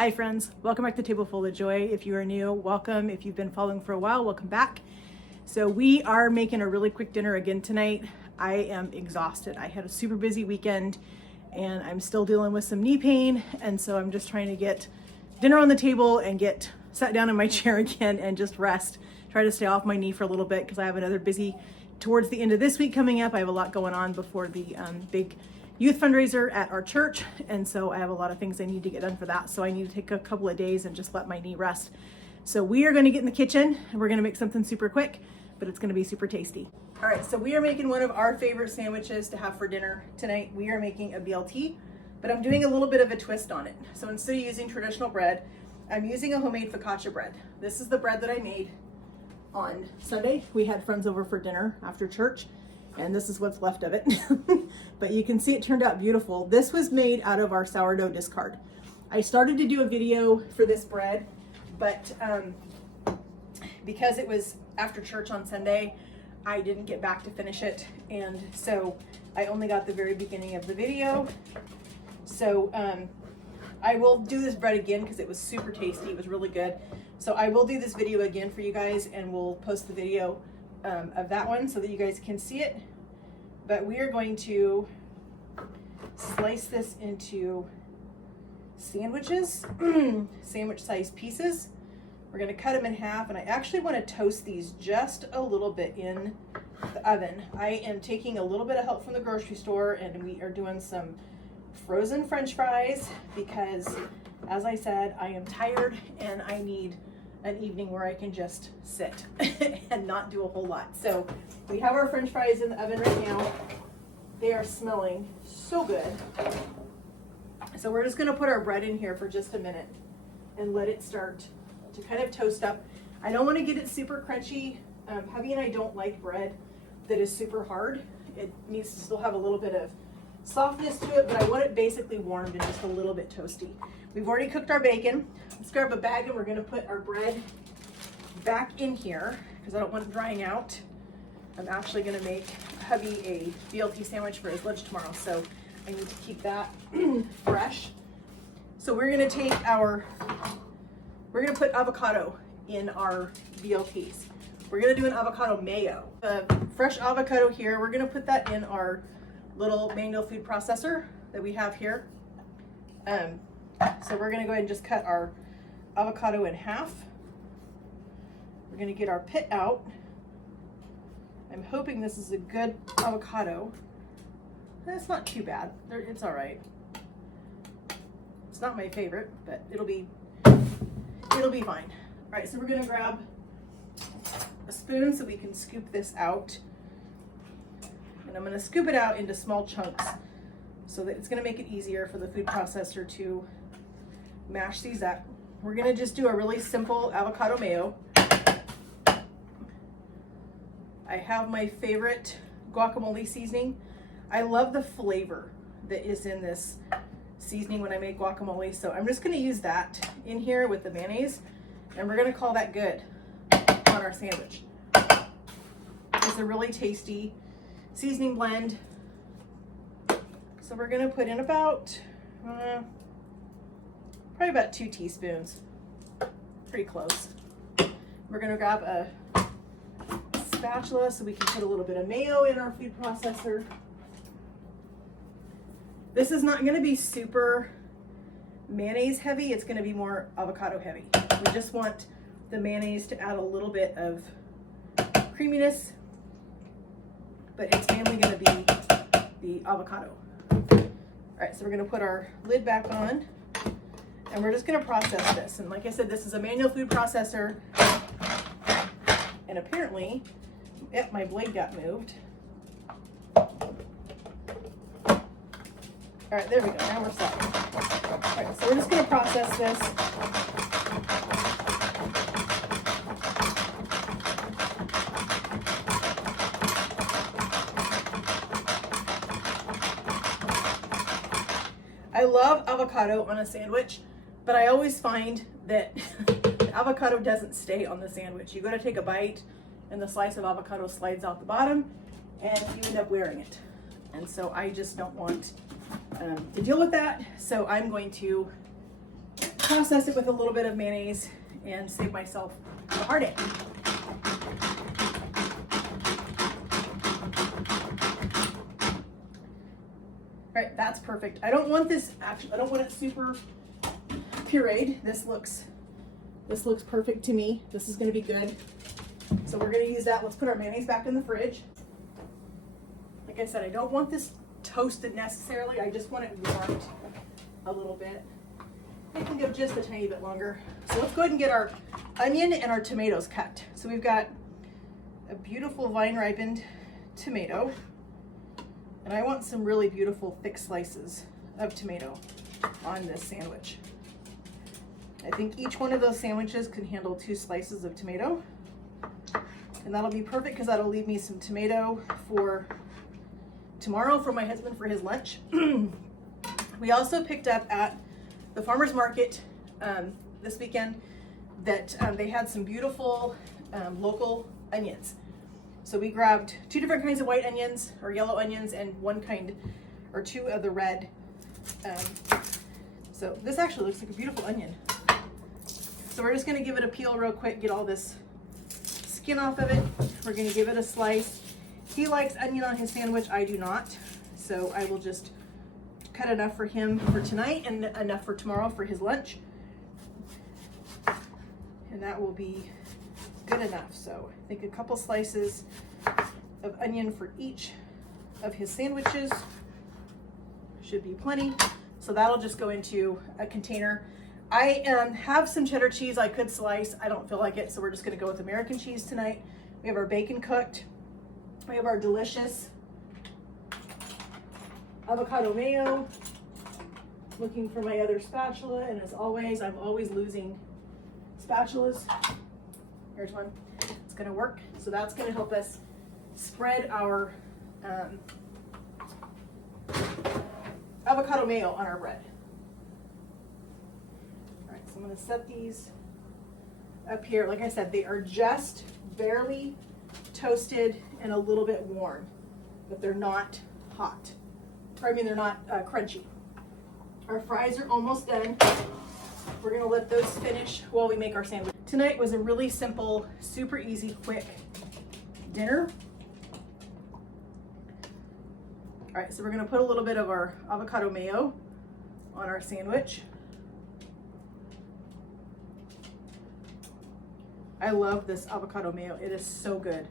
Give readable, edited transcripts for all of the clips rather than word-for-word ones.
Hi friends, welcome back to Table Full of Joy. If you are new, welcome. If you've been following for a while, welcome back. So we are making a really quick dinner again tonight. I am exhausted. I had a super busy weekend and I'm still dealing with some knee pain. And so I'm just trying to get dinner on the table and get sat down in my chair again and just rest. Try to stay off my knee for a little bit because I have another busy towards the end of this week coming up. I have a lot going on before the big youth fundraiser at our church, and so I have a lot of things I need to get done for that. So I need to take a couple of days and just let my knee rest. So we are going to get in the kitchen and we're going to make something super quick, but it's going to be super tasty. All right, so we are making one of our favorite sandwiches to have for dinner tonight. We are making a BLT, but I'm doing a little bit of a twist on it. So instead of using traditional bread, I'm using a homemade focaccia bread. This is the bread that I made on Sunday. We had friends over for dinner after church, and this is what's left of it. But you can see it turned out beautiful. This was made out of our sourdough discard. I started to do a video for this bread, but because it was after church on Sunday, I didn't get back to finish it, and so I only got the very beginning of the video. So I will do this bread again because it was super tasty. It was really good. So I will do this video again for you guys, and we'll post the video of that one so that you guys can see it. But we are going to slice this into sandwiches, sandwich sized pieces. We're going to cut them in half, and I actually want to toast these just a little bit in the oven. I am taking a little bit of help from the grocery store, and we are doing some frozen French fries because, as I said, I am tired and I need an evening where I can just sit and not do a whole lot. So we have our French fries in the oven right now. They are smelling so good. So we're just gonna put our bread in here for just a minute and let it start to kind of toast up. I don't wanna get it super crunchy. Hubby and I don't like bread that is super hard. It needs to still have a little bit of softness to it, but I want it basically warmed and just a little bit toasty. We've already cooked our bacon. Let's grab a bag and we're gonna put our bread back in here because I don't want it drying out. I'm actually gonna make hubby a BLT sandwich for his lunch tomorrow, so I need to keep that fresh. So we're gonna put avocado in our BLTs. We're gonna do an avocado mayo. The fresh avocado here, we're gonna put that in our little manual food processor that we have here. So we're gonna go ahead and just cut our avocado in half. We're gonna get our pit out. I'm hoping this is a good avocado. It's not too bad. It's all right. It's not my favorite, but it'll be fine. All right, so we're gonna grab a spoon so we can scoop this out. And I'm gonna scoop it out into small chunks so that it's gonna make it easier for the food processor to mash these up. We're gonna just do a really simple avocado mayo. I have my favorite guacamole seasoning. I love the flavor that is in this seasoning when I make guacamole, so I'm just gonna use that in here with the mayonnaise, and we're gonna call that good on our sandwich. It's a really tasty seasoning blend. So we're gonna put in about probably about 2 teaspoons, pretty close. We're gonna grab a spatula so we can put a little bit of mayo in our food processor. This is not gonna be super mayonnaise heavy, it's gonna be more avocado heavy. We just want the mayonnaise to add a little bit of creaminess, but it's mainly gonna be the avocado. All right, so we're gonna put our lid back on and we're just gonna process this. And like I said, this is a manual food processor, and apparently, yep, my blade got moved. All right, there we go, now we're set. All right, so we're just gonna process this. I love avocado on a sandwich, but I always find that the avocado doesn't stay on the sandwich. You go to take a bite and the slice of avocado slides out the bottom and you end up wearing it. And so I just don't want to deal with that. So I'm going to process it with a little bit of mayonnaise and save myself a heartache. All right, that's perfect. I don't want this, actually, I don't want it super pureed. This looks perfect to me. This is gonna be good. So we're gonna use that. Let's put our mayonnaise back in the fridge. Like I said, I don't want this toasted necessarily. I just want it warmed a little bit. I can go just a tiny bit longer. So let's go ahead and get our onion and our tomatoes cut. So we've got a beautiful vine ripened tomato. And I want some really beautiful thick slices of tomato on this sandwich. I think each one of those sandwiches can handle 2 slices of tomato. And that'll be perfect because that'll leave me some tomato for tomorrow for my husband for his lunch. We also picked up at the farmer's market this weekend that they had some beautiful local onions. So we grabbed 2 different kinds of white onions or yellow onions and 1 kind or 2 of the red. So this actually looks like a beautiful onion. So we're just gonna give it a peel real quick, get all this skin off of it. We're gonna give it a slice. He likes onion on his sandwich, I do not. So I will just cut enough for him for tonight and enough for tomorrow for his lunch. And that will be good enough. So I think a couple slices of onion for each of his sandwiches should be plenty. So that'll just go into a container. I have some cheddar cheese I could slice. I don't feel like it, so we're just gonna go with American cheese tonight. We have our bacon cooked. We have our delicious avocado mayo. Looking for my other spatula, and as always, I'm always losing spatulas. Here's one. It's gonna work. So that's gonna help us spread our avocado mayo on our bread. All right, so I'm gonna set these up here. Like I said, they are just barely toasted and a little bit warm, but they're not hot. Or I mean, they're not crunchy. Our fries are almost done. We're gonna let those finish while we make our sandwich. Tonight was a really simple, super easy, quick dinner. All right, so we're gonna put a little bit of our avocado mayo on our sandwich. I love this avocado mayo. It is so good.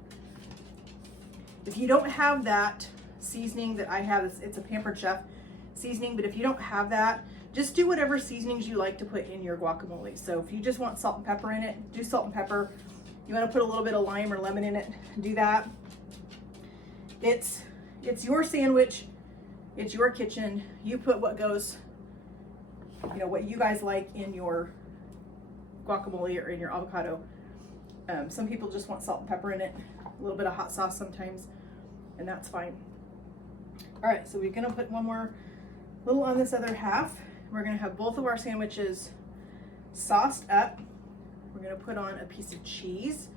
If you don't have that seasoning that I have, it's a Pampered Chef seasoning, but if you don't have that, just do whatever seasonings you like to put in your guacamole. So if you just want salt and pepper in it, do salt and pepper. You want to put a little bit of lime or lemon in it, do that. It's your sandwich, it's your kitchen. You put what goes, you know, what you guys like in your guacamole or in your avocado. Some people just want salt and pepper in it, a little bit of hot sauce sometimes, and that's fine. All right, so we're gonna put one more little on this other half. We're gonna have both of our sandwiches sauced up. We're gonna put on a piece of cheese,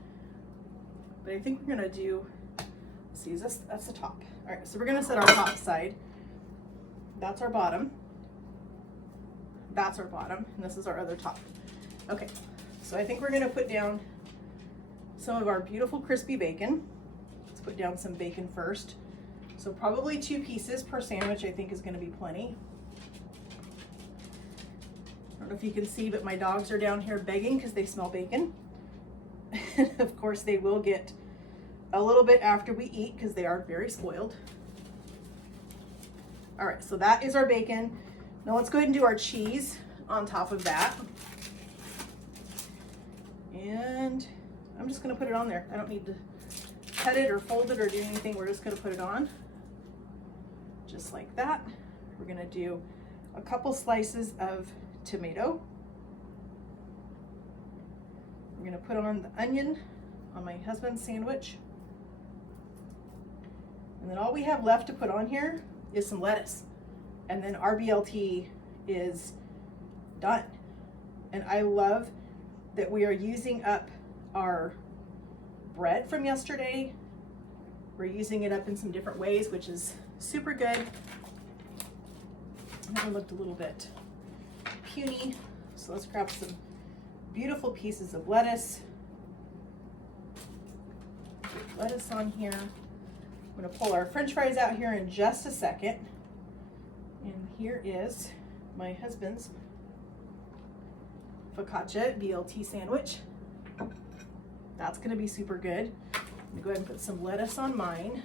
but I think we're gonna do, let's see, that's the top. All right, so we're gonna set our top side. That's our bottom. That's our bottom, and this is our other top. Okay, so I think we're gonna put down some of our beautiful crispy bacon. Let's put down some bacon first. So probably 2 pieces per sandwich I think is gonna be plenty. I don't know if you can see, but my dogs are down here begging because they smell bacon. Of course, they will get a little bit after we eat because they are very spoiled. All right, so that is our bacon. Now let's go ahead and do our cheese on top of that. And I'm just gonna put it on there. I don't need to cut it or fold it or do anything. We're just gonna put it on, just like that. We're gonna do a couple slices of tomato. We're gonna put on the onion on my husband's sandwich. And then all we have left to put on here is some lettuce. And then our BLT is done. And I love that we are using up our bread from yesterday. We're using it up in some different ways, which is super good. That one looked a little bit puny, So let's grab some beautiful pieces of lettuce. Lettuce on here. I'm gonna pull our French fries out here in just a second. And here is my husband's Focaccia BLT sandwich. That's gonna be super good. I'm gonna go ahead and put some lettuce on mine.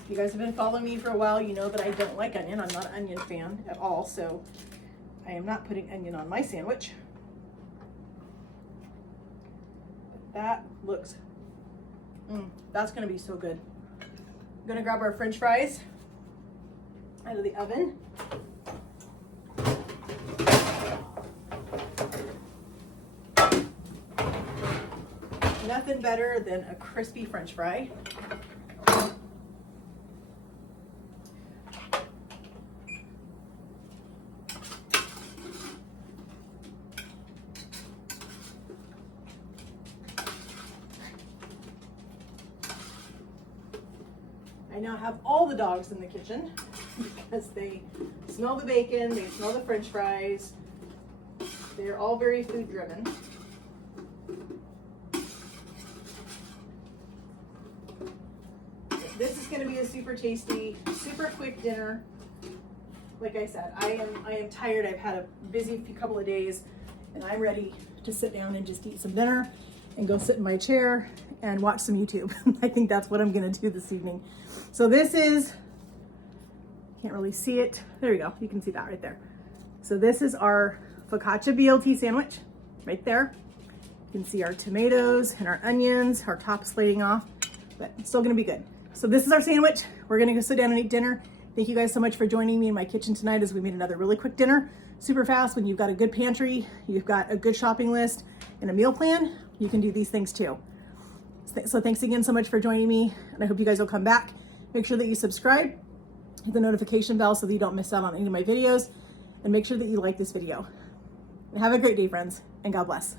If you guys have been following me for a while, you know that I don't like onion. I'm not an onion fan at all, so I am not putting onion on my sandwich. But that looks, that's gonna be so good. I'm gonna grab our French fries out of the oven. Nothing better than a crispy French fry. I now have all the dogs in the kitchen because they smell the bacon, they smell the French fries. They're all very food driven. This is going to be a super tasty, super quick dinner. Like I said, I am tired. I've had a busy couple of days, and I'm ready to sit down and just eat some dinner and go sit in my chair and watch some YouTube. I think that's what I'm going to do this evening. So this is, can't really see it. There we go. You can see that right there. So this is our Focaccia BLT sandwich right there. You can see our tomatoes and our onions, our top slating off, but it's still going to be good. So this is our sandwich. We're gonna go sit down and eat dinner. Thank you guys so much for joining me in my kitchen tonight as we made another really quick dinner. Super fast. When you've got a good pantry, you've got a good shopping list and a meal plan, you can do these things too. So thanks again so much for joining me, and I hope you guys will come back. Make sure that you subscribe, hit the notification bell so that you don't miss out on any of my videos, and make sure that you like this video. And have a great day, friends, and God bless.